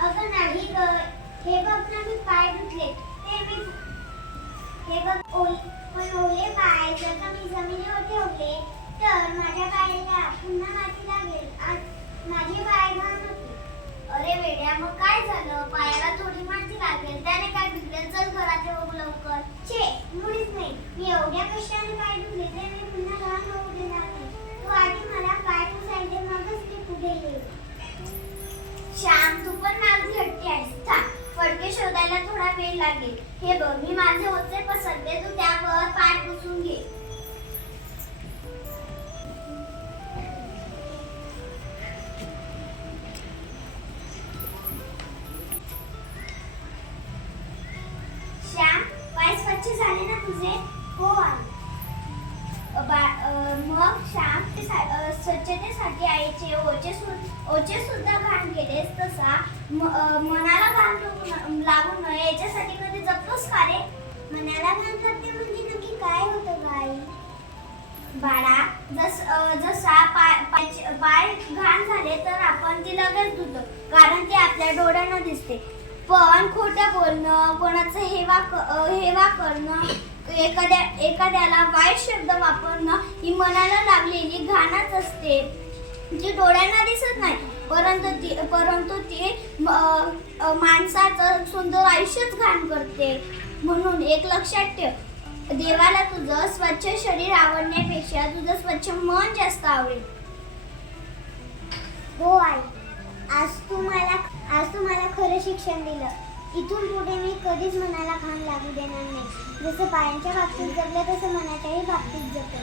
अगं नाही ग, हे बघ ना मी पाय धुतले ते मी हे बघ पण ओले पाय जर का मी जमिनीवर ठेवले तर माझ्या पायाला पुन्हा माती लागेल. आज माझे पाय घाण होते. अरे वेड्या, मग काय झालं? पायाला थोडी माती लागेल, त्याने काय बिघडेल? चल घरात येऊ लवकर. छे, मुळीच नाही. मी एवढ्या कष्टाने पाय धुतले ते मी पुन्हा घाण होऊ देणार नाही. तू आधी मला पाय पुसायला दे, मगच मी पुढे येईल. श्याम, तू पण माझी हट्टी आहेस. थांब, फडके शोधायला थोडा वेळ लागेल. हे बघ, मी माझे ओझे पसरते, तू त्यावर पाय पुसून घे. श्याम, पाय स्वच्छ झाले ना तुझे? हो आई. मग श्याम, स्वच्छतेसाठी आईचे ओझे सुद्धा घाण केलेस, तसा मनाला घाण लागू नये याच्यासाठी कधी जपतोस का रे? मनाला घाण करते म्हणजे नक्की काय होतं गाई? बाळा, जसा पाय घाण झाले तर आपण ती लगेच धुतो, कारण ते आपल्या डोळ्यांना दिसते. पण खोटं बोलणं, कोणाचं हेवा करणं, एखाद्याला वाईट शब्द वापरणं ही मनाला लागलेली घाणच असते, जी डोळ्यांना दिसत नाही, परंतु ती माणसाचं सुंदर आयुष्यच घाण करते. म्हणून एक लक्षात ठेव, देवाला तुझं स्वच्छ शरीर आवडण्यापेक्षा तुझं स्वच्छ मन जास्त आवडेल. हो आई, आज तू मला खरं शिक्षण दिलं. इथून पुढे मी कधीच मनाला घाण लागू देणार नाही. जसं पायांच्या बाबतीत जगले तसं मनाच्याही बाबतीत जगले.